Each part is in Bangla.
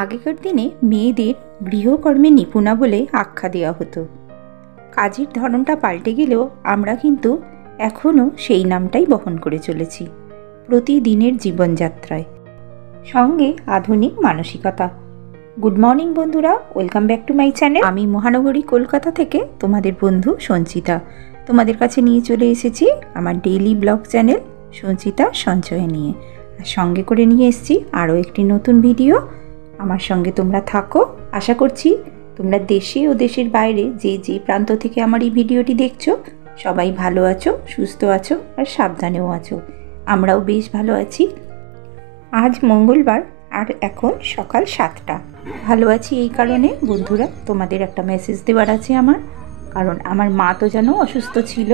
আগেকার দিনে মেয়েদের গৃহকর্মে নিপুণা বলে আখ্যা দেওয়া হতো। কাজের ধরনটা পাল্টে গেলেও আমরা কিন্তু এখনও সেই নামটাই বহন করে চলেছি প্রতিদিনের জীবনযাত্রায়, সঙ্গে আধুনিক মানসিকতা। গুড মর্নিং বন্ধুরা, welcome back to my channel. আমি মহানগরী কলকাতা থেকে তোমাদের বন্ধু সঞ্চিতা তোমাদের কাছে নিয়ে চলে এসেছি আমার ডেইলি ব্লগ চ্যানেল সঞ্চিতা সঞ্চয় নিয়ে। আর সঙ্গে করে নিয়ে এসেছি আরও একটি নতুন ভিডিও। আমার সঙ্গে তোমরা থাকো। আশা করছি তোমরা দেশে ও দেশের বাইরে যে যে প্রান্ত থেকে আমার এই ভিডিওটি দেখছো সবাই ভালো আছো, সুস্থ আছো আর সাবধানেও আছো। আমরাও বেশ ভালো আছি। আজ মঙ্গলবার আর এখন সকাল 7টা। ভালো আছি এই কারণে বন্ধুরা, তোমাদের একটা মেসেজ দেওয়ার আছে আমার। কারণ আমার মা তো যেন অসুস্থ ছিল,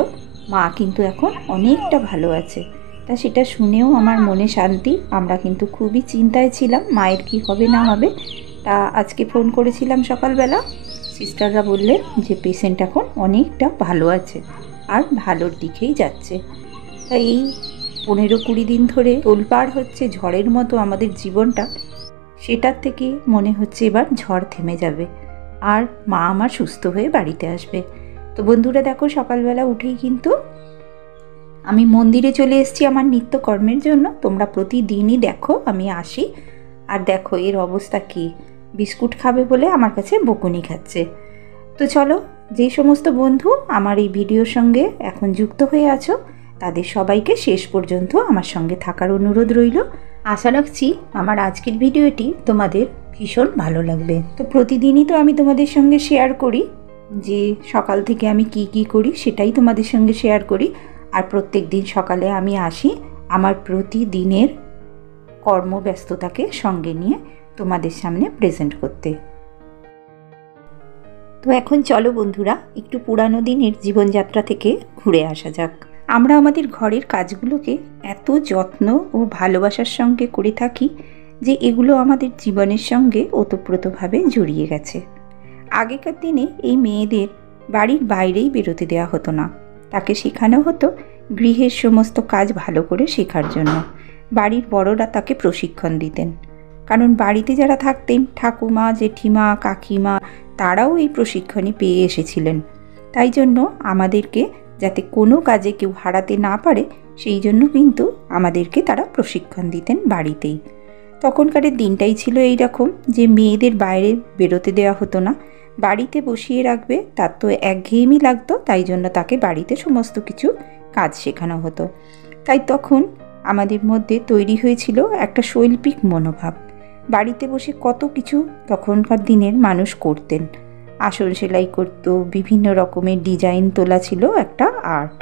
মা কিন্তু এখন অনেকটা ভালো আছে। তা সেটা শুনেও আমার মনে শান্তি। আমরা কিন্তু খুবই চিন্তায় ছিলাম মায়ের কি হবে না হবে। তা আজকে ফোন করেছিলাম সকালবেলা, সিস্টাররা বললেন যে পেশেন্ট এখন অনেকটা ভালো আছে আর ভালোর দিকেই যাচ্ছে। তা এই 15-20 দিন ধরে তোলপাড় হচ্ছে ঝড়ের মতো আমাদের জীবনটা, সেটার থেকে মনে হচ্ছে এবার ঝড় থেমে যাবে আর মা আমার সুস্থ হয়ে বাড়িতে আসবে। তো বন্ধুরা দেখো, সকালবেলা উঠেই কিন্তু আমি মন্দিরে চলে এসেছি আমার নিত্যকর্মের জন্য। তোমরা প্রতিদিনই দেখো আমি আসি, আর দেখো এর অবস্থা কি, বিস্কুট খাবে বলে আমার কাছে বকুনি খাচ্ছে। তো চলো, যে সমস্ত বন্ধু আমার এই ভিডিওর সঙ্গে এখন যুক্ত হয়ে আছো তাদের সবাইকে শেষ পর্যন্ত আমার সঙ্গে থাকার অনুরোধ রইল। আশা রাখছি আমার আজকের ভিডিওটি তোমাদের ভীষণ ভালো লাগবে। তো প্রতিদিনই তো আমি তোমাদের সঙ্গে শেয়ার করি যে সকাল থেকে আমি কি করি, সেটাই তোমাদের সঙ্গে শেয়ার করি। আর প্রত্যেক দিন সকালে আমি আসি আমার প্রতিদিনের কর্মব্যস্ততাকে সঙ্গে নিয়ে তোমাদের সামনে প্রেজেন্ট করতে। তো এখন চলো বন্ধুরা, একটু পুরানো দিনের জীবনযাত্রা থেকে ঘুরে আসা যাক। আমরা আমাদের ঘরের কাজগুলোকে এত যত্ন ও ভালোবাসার সঙ্গে করে থাকি যে এগুলো আমাদের জীবনের সঙ্গে ওতপ্রোতভাবে জড়িয়ে গেছে। আগেকার দিনে এই মেয়েদের বাড়ির বাইরেই বেরোতে দেওয়া হতো না, তাকে শেখানো হতো গৃহের সমস্ত কাজ ভালো করে শেখার জন্য। বাড়ির বড়রা তাকে প্রশিক্ষণ দিতেন, কারণ বাড়িতে যারা থাকতেন ঠাকুমা, জেঠিমা, কাকিমা, তারাও এই প্রশিক্ষণই পেয়ে এসেছিলেন। তাই জন্য আমাদেরকে যাতে কোনো কাজে কেউ হারাতে না পারে সেই জন্য কিন্তু আমাদেরকে তারা প্রশিক্ষণ দিতেন বাড়িতেই। তখনকারের দিনটাই ছিল এই রকম যে মেয়েদের বাইরে বেরোতে দেওয়া হতো না, বাড়িতে বসিয়ে রাখবে, তার তো একঘেয়েমি লাগতো, তাই জন্য তাকে বাড়িতে সমস্ত কিছু কাজ শেখানো হতো। তাই তখন আমাদের মধ্যে তৈরি হয়েছিল একটা শৈল্পিক মনোভাব। বাড়িতে বসে কত কিছু তখনকার দিনের মানুষ করতেন। আসন সেলাই করতো, বিভিন্ন রকমের ডিজাইন তোলা ছিল একটা আর্ট।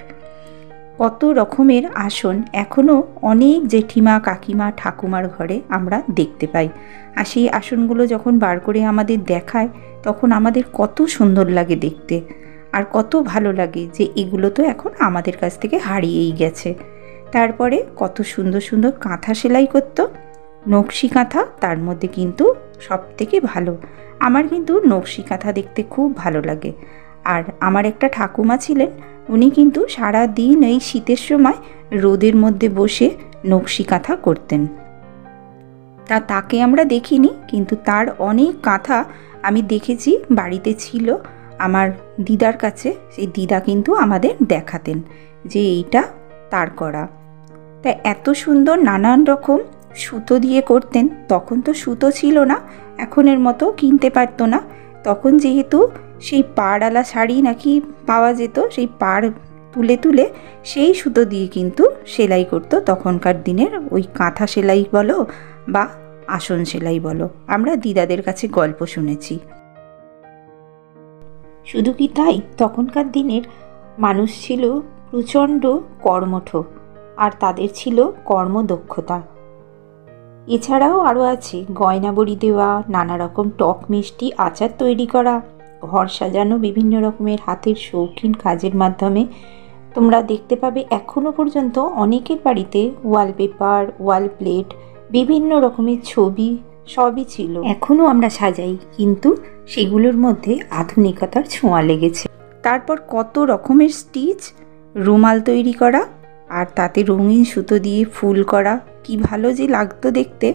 কত রকমের আসন এখনও অনেক জেঠিমা, কাকিমা, ঠাকুমার ঘরে আমরা দেখতে পাই। আর সেই আসনগুলো যখন বার করে আমাদের দেখায় তখন আমাদের কত সুন্দর লাগে দেখতে, আর কত ভালো লাগে যে এগুলো তো এখন আমাদের কাছ থেকে হারিয়েই গেছে। তারপরে কত সুন্দর সুন্দর কাঁথা সেলাই করতো, নকশি কাঁথা তার মধ্যে কিন্তু সব থেকে ভালো। আমার কিন্তু নকশি কাঁথা দেখতে খুব ভালো লাগে। আর আমার একটা ঠাকুমা ছিলেন, উনি কিন্তু সারা দিন এই শীতের সময় রোদের মধ্যে বসে নকশি কাঁথা করতেন। তাকে আমরা দেখিনি, কিন্তু তার অনেক কাঁথা আমি দেখেছি, বাড়িতে ছিল আমার দিদার কাছে। সেই দিদা কিন্তু আমাদের দেখাতেন যে এইটা তার করা। তাই এত সুন্দর নানান রকম সুতো দিয়ে করতেন। তখন তো সুতো ছিল না, এখনের মতো কিনতে পারতো না। তখন যেহেতু সেই পাড়ওয়ালা শাড়ি নাকি পাওয়া যেত, সেই পাড় তুলে তুলে সেই সুতো দিয়ে কিন্তু সেলাই করতো। তখনকার দিনের ওই কাঁথা সেলাই বলো বা আসন সেলাই বলো, আমরা দিদাদের কাছে গল্প শুনেছি। শুধু কি তাই, তখনকার দিনের মানুষ ছিল প্রচণ্ড কর্মঠ, আর তাদের ছিল কর্মদক্ষতা। এছাড়াও আরও আছে গয়না বড়ি দেওয়া, নানা রকম টক মিষ্টি আচার তৈরি করা, ঘর সাজানো, বিভিন্ন রকমের হাতের শৌখিন কাজের মাধ্যমে তোমরা দেখতে পাবে এখনও পর্যন্ত অনেকের বাড়িতে ওয়ালপেপার, ওয়াল প্লেট, বিভিন্ন রকমের ছবি সবই ছিল। এখনও আমরা সাজাই, কিন্তু সেগুলোর মধ্যে আধুনিকতার ছোঁয়া লেগেছে। তারপর কত রকমের স্টিচ, রুমাল তৈরি করা, আর তাতে রঙিন সুতো দিয়ে ফুল করা, কি ভালো যে লাগতো দেখতে।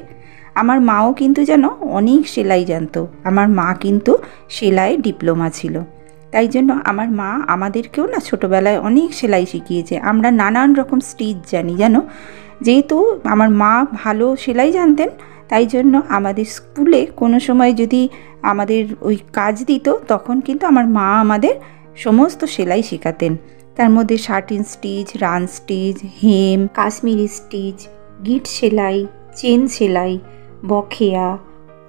আমার মাও কিন্তু যেন অনেক সেলাই জানতো। আমার মা কিন্তু সেলাইয়ের ডিপ্লোমা ছিল, তাই জন্য আমার মা আমাদেরকেও না ছোটোবেলায় অনেক সেলাই শিখিয়েছে। আমরা নানান রকম স্টিচ জানি জানো। যেহেতু আমার মা ভালো সেলাই জানতেন, তাই জন্য আমাদের স্কুলে কোনো সময় যদি আমাদের ওই কাজ দিত, তখন কিন্তু আমার মা আমাদের সমস্ত সেলাই শেখাতেন। তার মধ্যে শার্টিন স্টিচ, রান স্টিচ, হেম, কাশ্মীরি স্টিচ, গিট সেলাই, চেন সেলাই, বখেয়া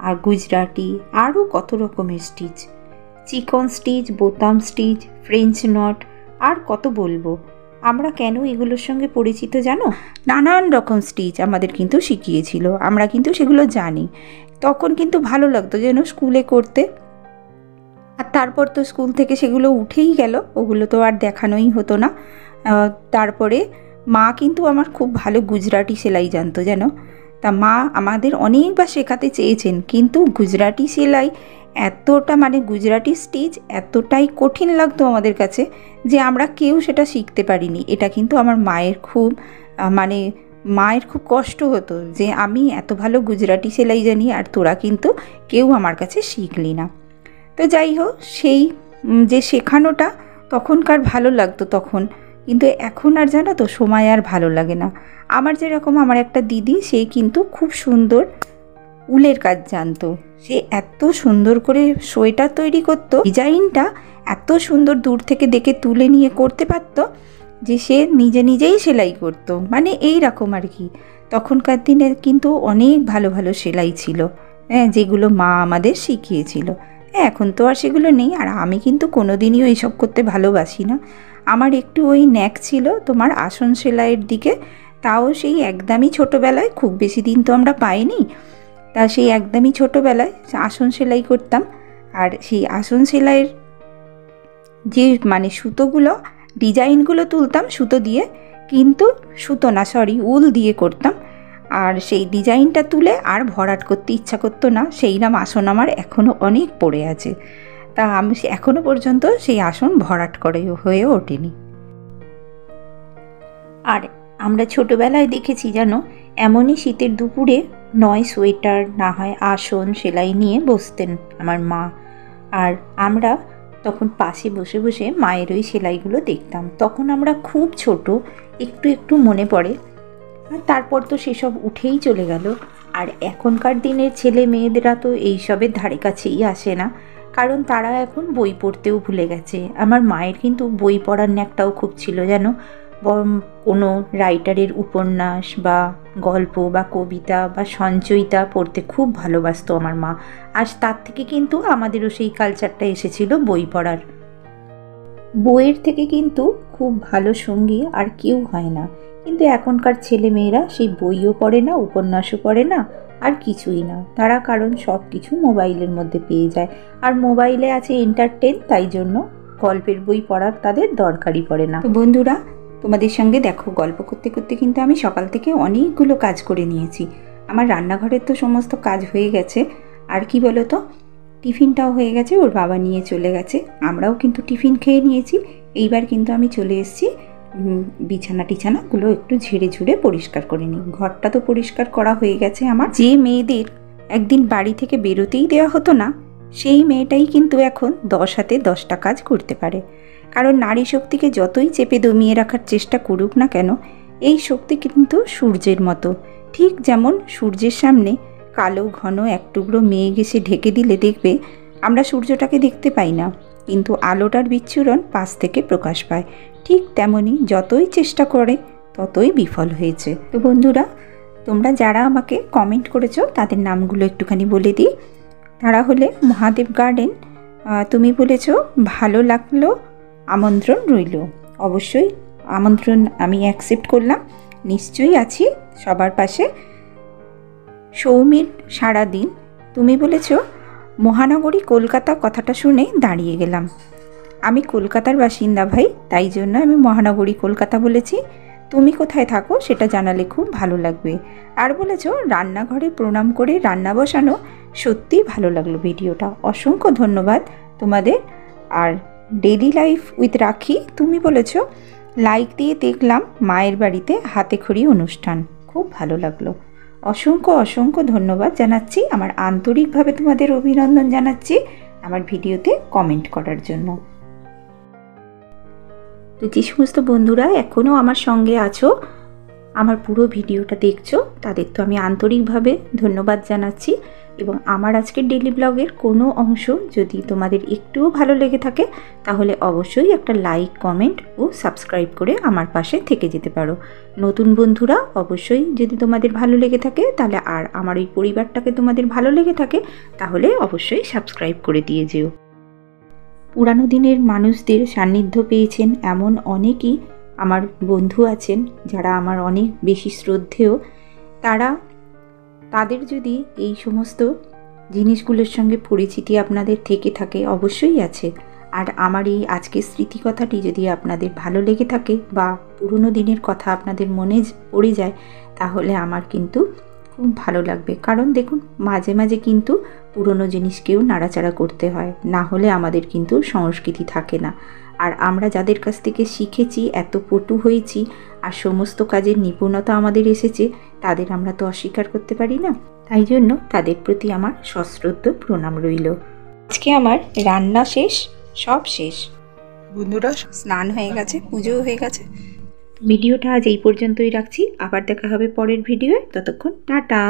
আর গুজরাটি, আরও কত রকমের স্টিচ, চিকন স্টিচ, বোতাম স্টিচ, ফ্রেঞ্চ নট, আর কত বলবো। আমরা কেন এগুলোর সঙ্গে পরিচিত জানো? নানান রকম স্টিচ আমাদের কিন্তু শিখিয়েছিল, আমরা কিন্তু সেগুলো জানি। তখন কিন্তু ভালো লাগতো যেন স্কুলে করতে। আর তারপর তো স্কুল থেকে সেগুলো উঠেই গেল, ওগুলো তো আর দেখানোই হতো না। তারপরে মা কিন্তু আমার খুব ভালো গুজরাটি সেলাই জানতো যেন। তা মা আমাদের অনেকবার শেখাতে চেয়েছেন, কিন্তু গুজরাটি সেলাই এতটা গুজরাটি স্টিচ এতটাই কঠিন লাগতো আমাদের কাছে যে আমরা কেউ সেটা শিখতে পারিনি। এটা কিন্তু আমার মায়ের খুব মায়ের খুব কষ্ট হতো যে আমি এত ভালো গুজরাটি সেলাই জানি আর তোরা কিন্তু কেউ আমার কাছে শিখলি না। তো যাই হোক, সেই যে শেখানোটা তখনকার ভালো লাগতো তখন, কিন্তু এখন আর জানো তো সময় আর ভালো লাগে না। আমার যেরকম আমার একটা দিদি, সে কিন্তু খুব সুন্দর উলের কাজ জানতো। সে এত সুন্দর করে সোয়েটার তৈরি করতো, ডিজাইনটা এত সুন্দর দূর থেকে দেখে তুলে নিয়ে করতে পারতো যে সে নিজে নিজেই সেলাই করতো, এই রকম আর কি। তখনকার দিনে কিন্তু অনেক ভালো ভালো সেলাই ছিল, যেগুলো মা আমাদের শিখিয়েছিল। এখন তো আর সেগুলো নেই, আর আমি কিন্তু কোনোদিনই এইসব করতে ভালোবাসি না। আমার একটু ওই ন্যাক ছিল তোমার আসন সেলাইয়ের দিকে, তাও সেই একদমই ছোটোবেলায়, খুব বেশি দিন তো আমরা পাইনি। তা সেই একদমই ছোটোবেলায় আসন সেলাই করতাম। আর সেই আসন সেলাইয়ের যে সুতোগুলো, ডিজাইনগুলো তুলতাম সুতো দিয়ে, কিন্তু সুতো না, উল দিয়ে করতাম। আর সেই ডিজাইনটা তুলে আর ভরাট করতে ইচ্ছা করতো না। সেইরকম আসন আমার এখনও অনেক পড়ে আছে। তা আমি এখনও পর্যন্ত সেই আসন ভরাট হয়ে ওঠেনি। আর আমরা ছোটোবেলায় দেখেছি জানো, এমনই শীতের দুপুরে নয় সোয়েটার না হয় আসন সেলাই নিয়ে বসতেন আমার মা, আর আমরা তখন পাশে বসে বসে মায়ের ওই সেলাইগুলো দেখতাম। তখন আমরা খুব ছোট, একটু একটু মনে পড়ে। আর তারপর তো সেসব উঠেই চলে গেল। আর এখনকার দিনের ছেলে মেয়েদেরা তো এইসবের ধারে কাছেই আসে না, কারণ তারা এখন বই পড়তেও ভুলে গেছে। আমার মায়ের কিন্তু বই পড়ার ন্যাকটাও খুব ছিল যেন। কোনো রাইটারের উপন্যাস বা গল্প বা কবিতা বা সঞ্চয়িতা পড়তে খুব ভালোবাসতো আমার মা। আর তার থেকে কিন্তু আমাদেরও সেই কালচারটা এসেছিল বই পড়ার। বইয়ের থেকে কিন্তু খুব ভালো সঙ্গী আর কেউ হয় না। কিন্তু এখনকার ছেলে মেয়েরা সেই বইও পড়ে না, উপন্যাসও পড়ে না, আর কিছুই না। তারা কারণ সব কিছু মোবাইলের মধ্যে পেয়ে যায়, আর মোবাইলে আছে এন্টারটেন, তাই জন্য গল্পের বই পড়ার তাদের দরকারই পড়ে না। তো বন্ধুরা, তোমাদের সঙ্গে দেখো, গল্প করতে করতে কিন্তু আমি সকাল থেকে অনেকগুলো কাজ করে নিয়েছি। আমার রান্নাঘরের তো সমস্ত কাজ হয়ে গেছে, আর কি বলো তো, টিফিনটাও হয়ে গেছে, ওর বাবা নিয়ে চলে গেছে। আমরাও কিন্তু টিফিন খেয়ে নিয়েছি। এইবার কিন্তু আমি চলে এসেছি বিছানা টিছানাগুলো একটু ঝেড়ে ঝুড়ে পরিষ্কার করে নিই। ঘরটা তো পরিষ্কার করা হয়ে গেছে আমার। যে মেয়েদের একদিন বাড়ি থেকে বেরোতেই দেওয়া হতো না, সেই মেয়েটাই কিন্তু এখন 10 হাতে 10টা কাজ করতে পারে। কারণ নারী শক্তিকে যতই চেপে দমিয়ে রাখার চেষ্টা করুক না কেন, এই শক্তি কিন্তু সূর্যের মতো। ঠিক যেমন সূর্যের সামনে কালো ঘন এক টুকরো মেঘ এসে ঢেকে দিলে দেখবে আমরা সূর্যটাকে দেখতে পাই না, কিন্তু আলোটার বিচ্ছুরণ পাশ থেকে প্রকাশ পায়। ঠিক তেমনি যতই চেষ্টা করে ততই বিফল হয়েছে। তো বন্ধুরা, তোমরা যারা আমাকে কমেন্ট করেছো তাদের নামগুলো একটুখানি বলে দিই। তারা হলে মহাদেব গার্ডেন, তুমি বলেছো ভালো লাগলো, আমন্ত্রণ রইল। অবশ্যই আমন্ত্রণ আমি অ্যাকসেপ্ট করলাম, নিশ্চয়ই আছি সবার পাশে। সৌমির সারাদিন, তুমি বলেছ মহানগরী কলকাতা, কথাটা শুনে দাঁড়িয়ে গেলাম। আমি কলকাতার বাসিন্দা ভাই, তাই জন্য আমি মহানগরী কলকাতা বলেছি। তুমি কোথায় থাকো সেটা জানালে খুব ভালো লাগবে। আর বলেছ রান্নাঘরে প্রণাম করে রান্না বসানো, সত্যিই ভালো লাগলো ভিডিওটা, অসংখ্য ধন্যবাদ তোমাদের। আর ডেইলি লাইফ উইথ রাখি, তুমি বলেছ লাইক দিয়ে দেখলাম মায়ের বাড়িতে হাতে খড়ি অনুষ্ঠান, খুব ভালো লাগলো। অসংখ্য অসংখ্য ধন্যবাদ জানাচ্ছি, আমার আন্তরিকভাবে তোমাদের অভিনন্দন জানাচ্ছি আমার ভিডিওতে কমেন্ট করার জন্য। তো যে সমস্ত বন্ধুরা এখনও আমার সঙ্গে আছো, আমার পুরো ভিডিওটা দেখছো, তাদের তো আমি আন্তরিকভাবে ধন্যবাদ জানাচ্ছি। এবং আমার আজকের ডেইলি ব্লগের কোনো অংশ যদি তোমাদের একটুও ভালো লেগে থাকে তাহলে অবশ্যই একটা লাইক, কমেন্ট ও সাবস্ক্রাইব করে আমার পাশে থেকে যেতে পারো। নতুন বন্ধুরা অবশ্যই যদি তোমাদের ভালো লেগে থাকে তাহলে, আর আমার এই পরিবারটাকে তোমাদের ভালো লেগে থাকে তাহলে অবশ্যই সাবস্ক্রাইব করে দিয়ে যেও। পুরানো দিনের মানুষদের সান্নিধ্য পেয়েছেন এমন অনেকই আমার বন্ধু আছেন যারা আমার অনেক বেশি শ্রদ্ধেয়। তাদের যদি এই সমস্ত জিনিসগুলোর সঙ্গে পরিচিতি আপনাদের থেকে থাকে, অবশ্যই আছে। আর আমার এই আজকের স্মৃতিকথাটি যদি আপনাদের ভালো লেগে থাকে বা পুরনো দিনের কথা আপনাদের মনে পড়ে যায় তাহলে আমার কিন্তু খুব ভালো লাগবে। কারণ দেখুন, মাঝে মাঝে কিন্তু পুরনো জিনিসকেও নাড়াচাড়া করতে হয়, না হলে আমাদের কিন্তু সংস্কৃতি থাকে না। আর আমরা যাদের কাছ থেকে শিখেছি, এত পটু হয়েছি আর সমস্ত কাজের নিপুণতা আমাদের এসেছে, তাদের আমরা তো অস্বীকার করতে পারি না। তাই জন্য তাদের প্রতি আমার সশ্রদ্ধ প্রণাম রইল। আজকে আমার রান্না শেষ, সব শেষ বন্ধুরা, স্নান হয়ে গেছে, পুজোও হয়ে গেছে। ভিডিওটা আজ এই পর্যন্তই রাখছি, আবার দেখা হবে পরের ভিডিওয়ে। ততক্ষণ টাটা।